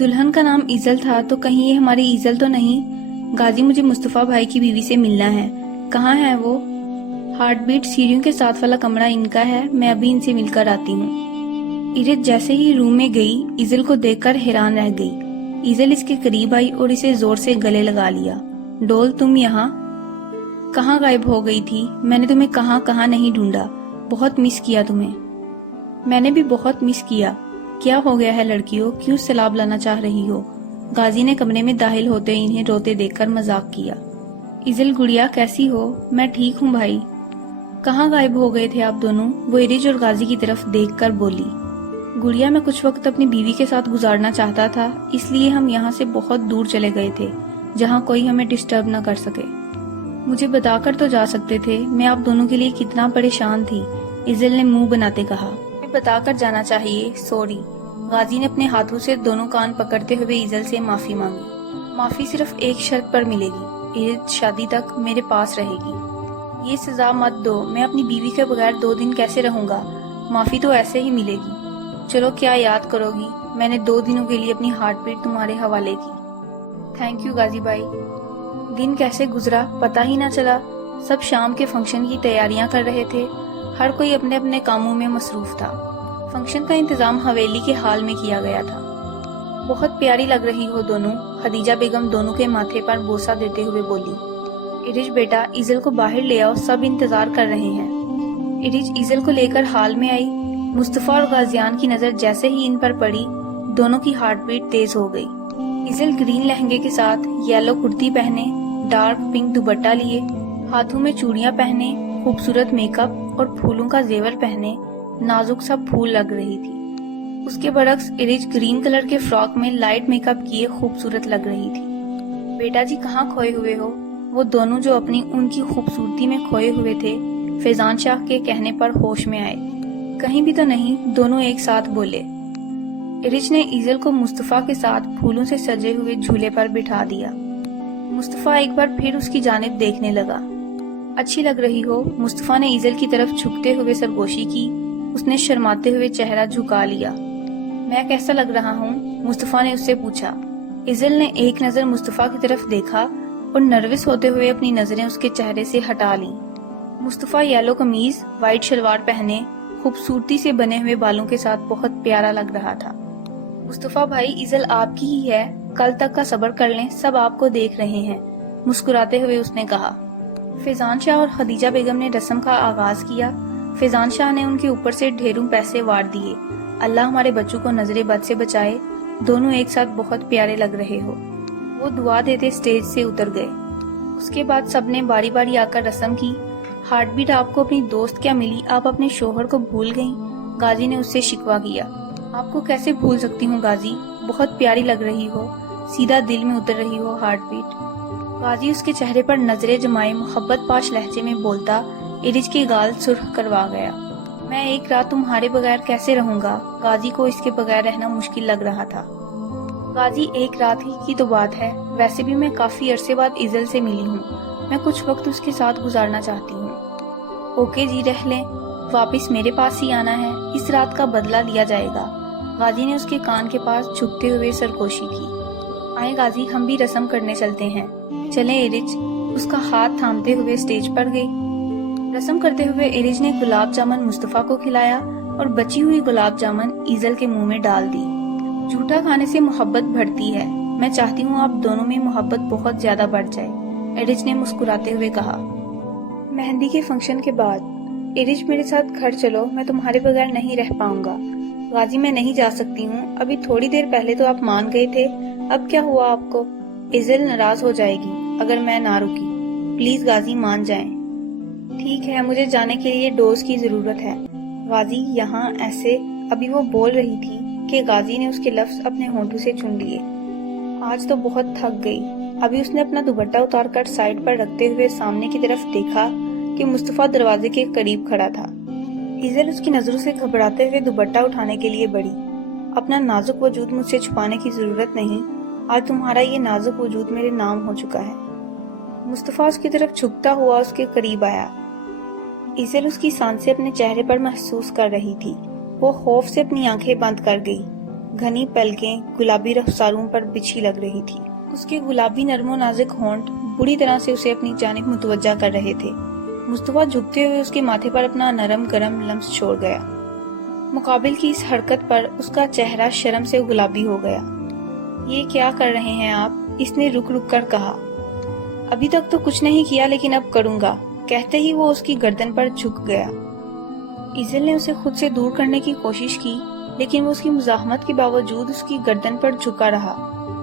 दुल्हन का नाम ईजल था, तो कहीं ये हमारी ईजल तो नहीं? गाजी, मुझे मुस्तफ़ा भाई की बीवी से मिलना है। कहाँ है वो? हार्ट बीट, सीढ़ियों के साथ वाला कमरा इनका है, मैं अभी इनसे मिलकर आती हूँ। इरिज जैसे ही रूम में गई, ईजल को देखकर हैरान रह गई। ईजल इसके करीब आई और इसे जोर से गले लगा लिया। डोल, तुम यहाँ कहाँ गायब हो गई थी? मैंने तुम्हें कहाँ कहाँ नहीं ढूंढा, बहुत मिस किया तुम्हें। मैंने भी बहुत मिस किया। क्या हो गया है लड़कियों, क्यों सैलाब लाना चाह रही हो? गाजी ने कमरे में दाखिल होते इन्हें रोते देखकर मजाक किया। इजल गुड़िया, कैसी हो? मैं ठीक हूँ भाई। कहाँ गायब हो गए थे आप दोनों? वो इरिज और गाजी की तरफ देखकर बोली। गुड़िया, मैं कुछ वक्त अपनी बीवी के साथ गुजारना चाहता था, इसलिए हम यहाँ से बहुत दूर चले गए थे, जहाँ कोई हमें डिस्टर्ब न कर सके। मुझे बताकर तो जा सकते थे, मैं आप दोनों के लिए कितना परेशान थी। इजल ने मुंह बनाते कहा। बताकर जाना चाहिए, सॉरी। गाजी ने अपने हाथों से दोनों कान पकड़ते हुए इजल से माफी मांगी। माफी सिर्फ एक शर्त पर मिलेगी, इरिज शादी तक मेरे पास रहेगी। ये सजा मत दो, मैं अपनी बीवी के बगैर 2 दिन कैसे रहूंगा? माफी तो ऐसे ही मिलेगी। चलो, क्या याद करोगी? मैंने 2 दिनों के लिए अपनी हार्ट बीट तुम्हारे हवाले की। थैंक यू गाजी भाई। दिन कैसे गुजरा पता ही ना चला। सब शाम के फंक्शन की तैयारियां कर रहे थे, हर कोई अपने अपने कामों में मसरूफ था। फंक्शन का इंतजाम हवेली के हाल में किया गया था। बहुत प्यारी लग रही हो दोनों, खदीजा बेगम दोनों के माथे पर बोसा देते हुए बोली। इरिज बेटा, इजल को बाहर ले आओ, सब इंतजार कर रहे हैं। इरिज इजल को लेकर हाल में आई। मुस्तफा और गाजियान की नजर जैसे ही इन पर पड़ी, दोनों की हार्ट बीट तेज हो गई। इजल ग्रीन लहंगे के साथ येलो कुर्ती पहने, डार्क पिंक दुपट्टा लिए, हाथों में चूड़ियां पहने, खूबसूरत मेकअप और फूलों का जेवर पहने नाजुक सा फूल लग रही थी। उसके बरक्स इरिज ग्रीन कलर के फ्रॉक में लाइट मेकअप किए खूबसूरत लग रही थी। बेटा जी, कहाँ खोए हुए हो? वो दोनों जो अपनी उनकी खूबसूरती में खोए हुए थे, फैजान शाह के कहने पर होश में आए। कहीं भी तो नहीं, दोनों एक साथ बोले। इरिज ने इजल को मुस्तफा के साथ फूलों से सजे हुए झूले पर बिठा दिया। मुस्तफा एक बार फिर उसकी जानिब देखने लगा। अच्छी लग रही हो। मुस्तफा ने इजल की तरफ झुकते हुए सरगोशी की। उसने शर्माते हुए चेहरा झुका लिया। मैं कैसा लग रहा हूँ? मुस्तफा ने उससे पूछा। इजल ने एक नजर मुस्तफा की तरफ देखा और नर्वस होते हुए अपनी नजरें उसके चेहरे से हटा लीं। मुस्तफा येलो कमीज, व्हाइट शलवार पहने, खूबसूरती से बने हुए बालों के साथ बहुत प्यारा लग रहा था। मुस्तफा भाई, इजल आपकी ही है, कल तक का सब्र कर लें, सब आपको देख रहे हैं, मुस्कुराते हुए उसने कहा। फैजान शाह और खदीजा बेगम ने रस्म का आगाज किया। फैजान शाह ने उनके ऊपर से ढेरों पैसे वार दिए। अल्लाह हमारे बच्चों को नजरे बद से बचाए, दोनों एक साथ बहुत प्यारे लग रहे हो। वो दुआ देते स्टेज से उतर गए। उसके बाद सबने बारी बारी आकर रस्म की। हार्ट बीट, आपको अपनी दोस्त क्या मिली? आप अपने शोहर को भूल गईं? गाजी ने उससे शिकवा किया। आपको कैसे भूल सकती हूँ गाजी, बहुत प्यारी लग रही हो, सीधा दिल में उतर रही हो हार्ट बीट। गाजी उसके चेहरे पर नजरें जमाए मोहब्बत पाश लहजे में बोलता इरिज के गाल सुर्ख करवा गया। मैं एक रात तुम्हारे बगैर कैसे रहूंगा? गाजी को इसके बगैर रहना मुश्किल लग रहा था। गाजी, एक रात ही की तो बात है, वैसे भी मैं काफी अरसे बाद इजल से मिली हूँ, मैं कुछ वक्त उसके साथ गुजारना चाहती हूँ। ओके जी, रह लें, वापस मेरे पास ही आना है, इस रात का बदला लिया जाएगा। गाजी ने उसके कान के पास झुकते हुए सरगोशी की। आए गाजी, हम भी रस्म करने चलते हैं। चलें इरिज, उसका हाथ थामते हुए स्टेज पर गई। रस्म करते हुए इरिज ने गुलाब जामुन मुस्तफा को खिलाया और बची हुई गुलाब जामुन इजल के मुंह में डाल दी। झूठा खाने से मोहब्बत बढ़ती है, मैं चाहती हूँ आप दोनों में मोहब्बत बहुत ज्यादा बढ़ जाए, इरिज ने मुस्कुराते हुए कहा। मेहंदी के फंक्शन के बाद इरिज, मेरे साथ घर चलो, मैं तुम्हारे बगैर नहीं रह पाऊंगा। गाजी, मैं नहीं जा सकती हूँ, अभी थोड़ी देर पहले तो आप मान गए थे, अब क्या हुआ आपको? इजल नाराज हो जाएगी अगर मैं ना रुकी, प्लीज गाजी मान जाएं। ठीक है, मुझे जाने के लिए डोज की जरूरत है। गाजी, यहाँ ऐसे, अभी वो बोल रही थी कि गाजी ने उसके लफ्ज अपने होंठों से चुन लिए। आज तो बहुत थक गई। अभी उसने अपना दुपट्टा उतारकर साइड पर रखते हुए सामने की तरफ देखा कि मुस्तफा दरवाजे के करीब खड़ा था। इजल उसकी नजरों से घबराते हुए दुपट्टा उठाने के लिए बढ़ी। अपना नाजुक वजूद मुझसे छुपाने की जरूरत नहीं, आज तुम्हारा ये नाजुक वजूद मेरे नाम हो चुका है। मुस्तफा उसकी तरफ झुकता हुआ उसके करीब आया। इजल उसकी सांसें अपने चेहरे पर महसूस कर रही थी। वो खौफ से अपनी आंखें बंद कर गई। घनी पलकें गुलाबी रखसारों पर बिछी लग रही थी। उसके गुलाबी नरमो नाजुक होंठ बुरी तरह से उसे अपनी जानिब मुतवज्जा कर रहे थे। मुस्तफा झुकते हुए उसके माथे पर अपना नरम गरम लम्स छोड़ गया। मुकाबिल की इस हरकत पर उसका चेहरा शर्म से गुलाबी हो गया। ये क्या कर रहे हैं आप? इसने रुक रुक कर कहा। अभी तक तो कुछ नहीं किया, लेकिन अब करूंगा, कहते ही वो उसकी गर्दन पर झुक गया। इज़ल ने उसे खुद से दूर करने की कोशिश की, लेकिन वो उसकी मुज़ाहमत के बावजूद उसकी गर्दन पर झुका रहा।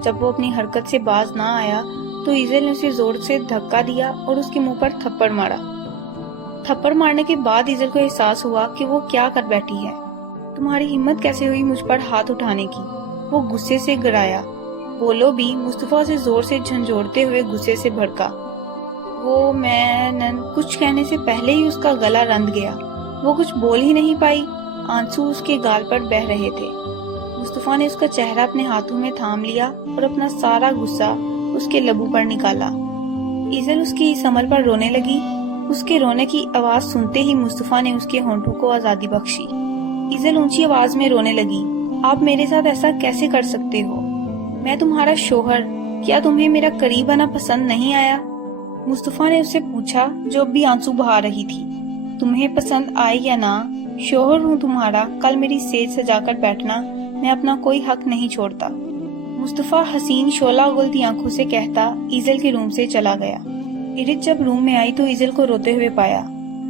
जब वो अपनी हरकत से बाज ना आया तो इज़ल ने उसे जोर से धक्का दिया और उसके मुंह पर थप्पड़ मारा। थप्पड़ मारने के बाद इज़ल को एहसास हुआ कि वो क्या कर बैठी है। तुम्हारी हिम्मत कैसे हुई मुझ पर हाथ उठाने की? वो गुस्से से गिराया। बोलो भी, मुस्तफा से जोर से झंझोड़ते हुए गुस्से से भड़का। वो कुछ कहने से पहले ही उसका गला रंध गया। वो कुछ बोल ही नहीं पाई। आंसू उसके गाल पर बह रहे थे। मुस्तफा ने उसका चेहरा अपने हाथों में थाम लिया और अपना सारा गुस्सा उसके लबों पर निकाला। इज़ल उसकी इस अमल पर रोने लगी। उसके रोने की आवाज सुनते ही मुस्तफा ने उसके होंठों को आजादी बख्शी। इज़ल ऊंची आवाज में रोने लगी। आप मेरे साथ ऐसा कैसे कर सकते हो? मैं तुम्हारा शोहर, क्या तुम्हें मेरा करीब आना पसंद नहीं आया? मुस्तफा ने उससे पूछा, जो अब भी आंसू बहा रही थी। तुम्हें पसंद आए या ना, शोहर हूँ तुम्हारा। कल मेरी सेज सजाकर बैठना, मैं अपना कोई हक नहीं छोड़ता। मुस्तफा हसीन शोला गुलती आंखों से कहता इज़ल के रूम से चला गया। इरिज जब रूम में आई तो इज़ल को रोते हुए पाया।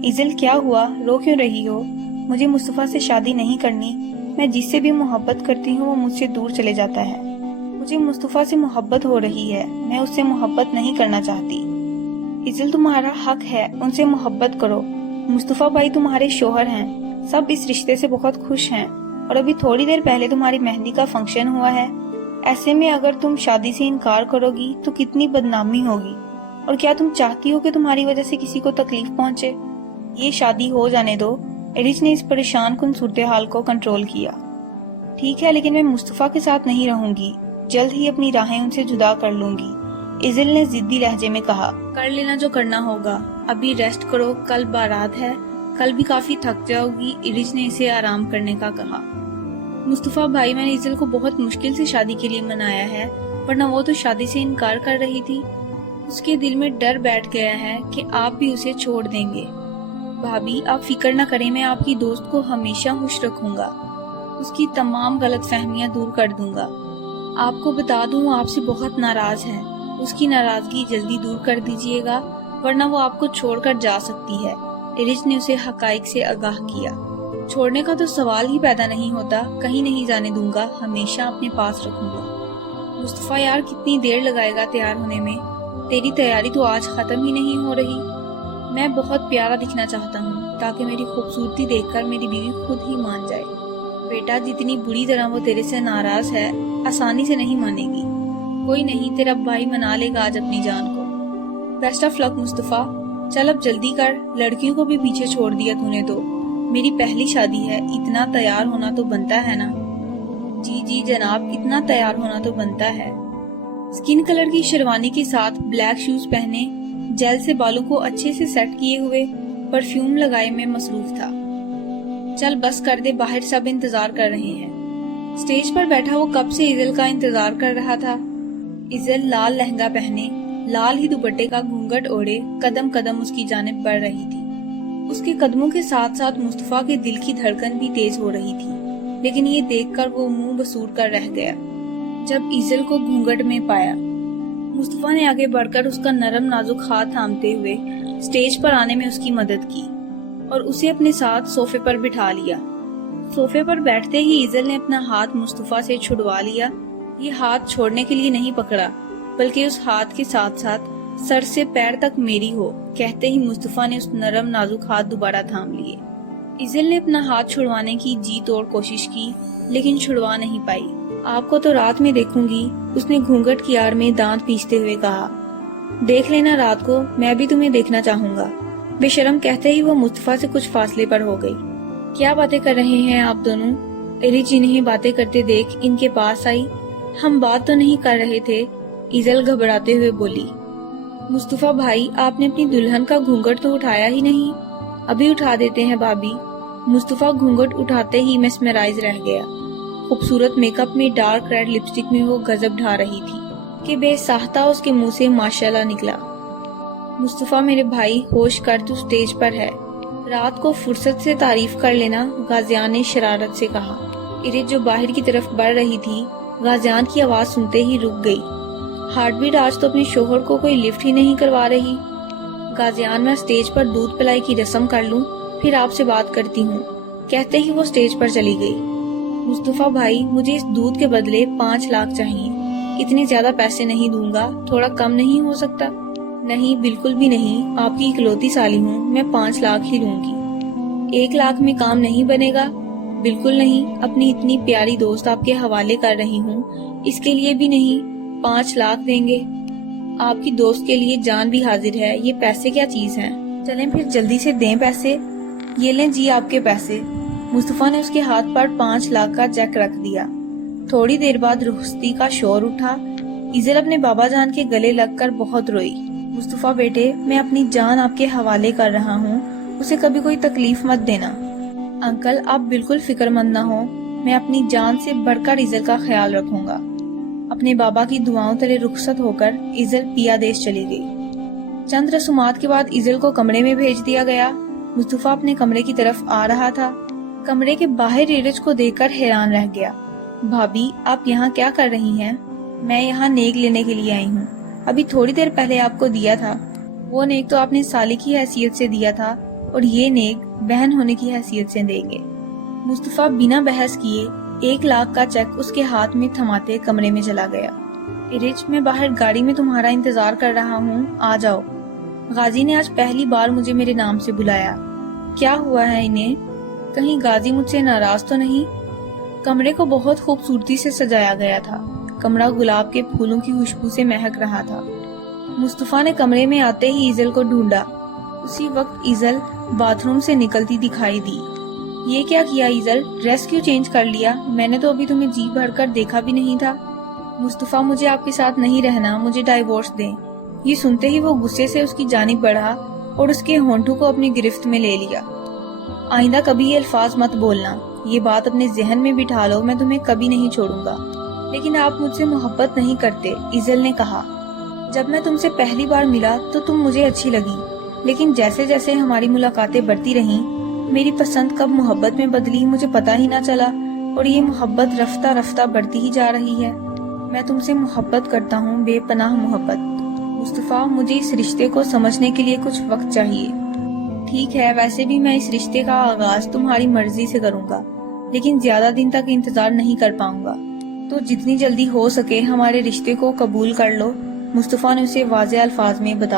इज़ल, क्या हुआ? रो क्यों रही हो? मुझे मुस्तफा से शादी नहीं करनी। मैं जिससे भी मोहब्बत करती हूँ वो मुझसे दूर चले जाता है। मुझे मुस्तफा से मोहब्बत हो रही है, मैं उससे मोहब्बत नहीं करना चाहती। इज़ल, तुम्हारा हक है, उनसे मोहब्बत करो। मुस्तफा भाई तुम्हारे शोहर हैं, सब इस रिश्ते से बहुत खुश हैं और अभी थोड़ी देर पहले तुम्हारी मेहंदी का फंक्शन हुआ है। ऐसे में अगर तुम शादी से इनकार करोगी तो कितनी बदनामी होगी। और क्या तुम चाहती हो कि तुम्हारी वजह से किसी को तकलीफ पहुंचे? ये शादी हो जाने दो। एरिज ने इस परेशान कुन सूरत हाल को कंट्रोल किया। ठीक है, लेकिन मैं मुस्तफा के साथ नहीं रहूंगी। जल्द ही अपनी राहें उनसे जुदा कर लूंगी, इज़ल ने जिद्दी लहजे में कहा। कर लेना जो करना होगा, अभी रेस्ट करो, कल बारात है, कल भी काफी थक जाओगी। इरिज ने इसे आराम करने का कहा। मुस्तफा भाई, मैंने इज़ल को बहुत मुश्किल से शादी के लिए मनाया है, वरना वो तो शादी से इनकार कर रही थी। उसके दिल में डर बैठ गया है कि आप भी उसे छोड़ देंगे। भाभी, आप फिक्र न करें, मैं आपकी दोस्त को हमेशा खुश रखूंगा, उसकी तमाम गलतफहमियां दूर कर दूंगा। आपको बता दूं, वो आपसे बहुत नाराज है। उसकी नाराजगी जल्दी दूर कर दीजिएगा, वरना वो आपको छोड़कर जा सकती है। इरिज ने उसे हकाइक से आगाह किया। छोड़ने का तो सवाल ही पैदा नहीं होता, कहीं नहीं जाने दूंगा, हमेशा अपने पास रखूंगा। मुस्तफा यार, कितनी देर लगाएगा तैयार होने में? तेरी तैयारी तो आज खत्म ही नहीं हो रही। मैं बहुत प्यारा दिखना चाहता हूँ, ताकि मेरी खूबसूरती देखकर मेरी बीवी खुद ही मान जाए। बेटा, जितनी बुरी तरह वो तेरे से नाराज है, आसानी से नहीं मानेगी। कोई नहीं, तेरा भाई मना लेगा आज अपनी जान को। बेस्ट ऑफ लक मुस्तफा, चल अब जल्दी कर, लड़कियों को भी पीछे छोड़ दिया तूने तो। मेरी पहली शादी है, इतना तैयार होना तो बनता है ना? जी जी जनाब, इतना तैयार होना तो बनता है। स्किन कलर की शेरवानी के साथ ब्लैक शूज पहने, जेल से बालों को अच्छे से सेट किए हुए, परफ्यूम लगाए में मसरूफ था। चल बस कर दे, बाहर सब इंतजार कर रहे हैं। स्टेज पर बैठा वो कब से इज़ल का इंतजार कर रहा था। इज़ल लाल लहंगा पहने, लाल ही दुपट्टे का घूंघट ओढ़े कदम कदम उसकी जानिब बढ़ रही थी। उसके कदमों के साथ साथ मुस्तफा के दिल की धड़कन भी तेज हो रही थी, लेकिन ये देखकर वो मुंह बसूर कर रह गया जब इज़ल को घूंघट में पाया। मुस्तफा ने आगे बढ़कर उसका नरम नाजुक हाथ थामते हुए स्टेज पर आने में उसकी मदद की और उसे अपने साथ सोफे पर बिठा लिया। सोफे पर बैठते ही इज़ल ने अपना हाथ मुस्तफा से छुड़वा लिया। ये हाथ छोड़ने के लिए नहीं पकड़ा, बल्कि उस हाथ के साथ साथ सर से पैर तक मेरी हो, कहते ही मुस्तफा ने उस नरम नाजुक हाथ दोबारा थाम लिए। इज़ल ने अपना हाथ छुड़वाने की जी तोड़ कोशिश की, लेकिन छुड़वा नहीं पाई। आपको तो रात में देखूंगी, उसने घूंघट की आड़ में दांत पीसते हुए कहा। देख लेना रात को, मैं भी तुम्हें देखना चाहूंगा। बेशर्म, कहते ही वो मुस्तफा से कुछ फासले पर हो गई। क्या बातें कर रहे हैं आप दोनों? इरिज इन्हें बातें करते देख इनके पास आई। हम बात तो नहीं कर रहे थे, इज़ल घबराते हुए बोली। मुस्तफा भाई, आपने अपनी दुल्हन का घूंघट तो उठाया ही नहीं। अभी उठा देते हैं भाभी। मुस्तफा घूंघट उठाते ही मेस्मराइज रह गया। خوبصورت میک اپ میں ڈارک ریڈ لپسٹک میں وہ غضب ڈھا رہی تھی کہ بے ساختہ اس کے منہ سے ماشاءاللہ نکلا۔ مصطفیٰ میرے بھائی، ہوش کر، تو سٹیج پر ہے، رات کو فرصت سے تعریف کر لینا، غازیان نے شرارت سے کہا۔ ارج جو باہر کی طرف بڑھ رہی تھی، غازیان کی آواز سنتے ہی رک گئی۔ ہارٹ بیٹ آج تو اپنے شوہر کو کوئی لفٹ ہی نہیں کروا رہی۔ غازیان، میں سٹیج پر دودھ پلائی کی رسم کر لوں، پھر آپ سے بات کرتی ہوں، کہتے ہی وہ سٹیج پر چلی گئی۔ مصطفیٰ بھائی، مجھے اس دودھ کے بدلے 5 لاکھ چاہیے، اتنے زیادہ پیسے نہیں دوں گا، تھوڑا کم نہیں ہو سکتا؟ نہیں، بالکل بھی نہیں، آپ کی اکلوتی سالی ہوں، میں 5 لاکھ ہی لوں گی۔ 1 لاکھ میں کام نہیں بنے گا؟ بالکل نہیں، اپنی اتنی پیاری دوست آپ کے حوالے کر رہی ہوں، اس کے لیے بھی نہیں 5 لاکھ دیں گے؟ آپ کی دوست کے لیے جان بھی حاضر ہے، یہ پیسے کیا چیز ہیں؟ چلیں پھر جلدی سے دیں پیسے۔ یہ لیں جی آپ کے پیسے۔ مصطفیٰ نے اس کے ہاتھ پر 5 لاکھ کا چیک رکھ دیا۔ تھوڑی دیر بعد رخصتی کا شور اٹھا۔ ایزل اپنے بابا جان کے گلے لگ کر بہت روئی۔ مصطفیٰ بیٹے، میں اپنی جان آپ کے حوالے کر رہا ہوں، اسے کبھی کوئی تکلیف مت دینا۔ انکل، آپ بالکل فکر مند نہ ہو، میں اپنی جان سے بڑھ کر ایزل کا خیال رکھوں گا۔ اپنے بابا کی دعاؤں تلے رخصت ہو کر ایزل پیا دیش چلی گئی۔ چند رسومات کے بعد ایزل کو کمرے میں بھیج دیا گیا۔ مصطفیٰ اپنے کمرے کی طرف آ رہا تھا۔ کمرے کے باہر ایرج کو دیکھ کر حیران رہ گیا۔ بھابی، آپ یہاں کیا کر رہی ہیں؟ میں یہاں نیک لینے کے لیے آئی ہوں، ابھی تھوڑی دیر پہلے آپ کو دیا تھا۔ وہ نیک تو آپ نے سالی کی حیثیت سے دیا تھا، اور یہ نیک بہن ہونے کی حیثیت سے دیں گے۔ مصطفیٰ بنا بحث کیے 1 لاکھ کا چیک اس کے ہاتھ میں تھماتے کمرے میں چلا گیا۔ ایرج، میں باہر گاڑی میں تمہارا انتظار کر رہا ہوں، آ جاؤ۔ غازی نے آج پہلی بار مجھے میرے نام سے بلایا۔ کیا ہوا ہے انہیں؟ کہیں غازی مجھ سے ناراض تو نہیں؟ کمرے کو بہت خوبصورتی سے سجایا گیا تھا۔ کمرہ گلاب کے پھولوں کی خوشبو سے مہک رہا تھا۔ مصطفیٰ نے کمرے میں آتے ہی ایزل کو ڈھونڈا۔ اسی وقت ایزل باتھ روم سے نکلتی دکھائی دی۔ یہ کیا کیا ایزل؟ ڈریس کیوں چینج کر لیا؟ میں نے تو ابھی تمہیں جی بھر کر دیکھا بھی نہیں تھا۔ مصطفیٰ، مجھے آپ کے ساتھ نہیں رہنا، مجھے ڈائیورس دیں۔ یہ سنتے ہی وہ غصے سے اس کی جانب بڑھا اور اس کے ہونٹوں کو اپنی گرفت میں لے لیا۔ آئندہ کبھی یہ الفاظ مت بولنا، یہ بات اپنے ذہن میں بٹھا لو، میں تمہیں کبھی نہیں چھوڑوں گا۔ لیکن آپ مجھ سے محبت نہیں کرتے، ایزل نے کہا۔ جب میں تم سے پہلی بار ملا تو تم مجھے اچھی لگی، لیکن جیسے جیسے ہماری ملاقاتیں بڑھتی رہیں، میری پسند کب محبت میں بدلی مجھے پتا ہی نہ چلا، اور یہ محبت رفتہ رفتہ بڑھتی ہی جا رہی ہے۔ میں تم سے محبت کرتا ہوں، بے پناہ محبت۔ مصطفیٰ، مجھے اس رشتے کو سمجھنے کے لیے کچھ وقت چاہیے۔ ٹھیک ہے، ویسے بھی میں اس رشتے کا آغاز تمہاری مرضی سے کروں گا، لیکن زیادہ دن تک انتظار نہیں کر پاؤں گا، تو جتنی جلدی ہو سکے ہمارے رشتے کو قبول کر لو۔ مصطفیٰ نے اسے واضح الفاظ میں بتا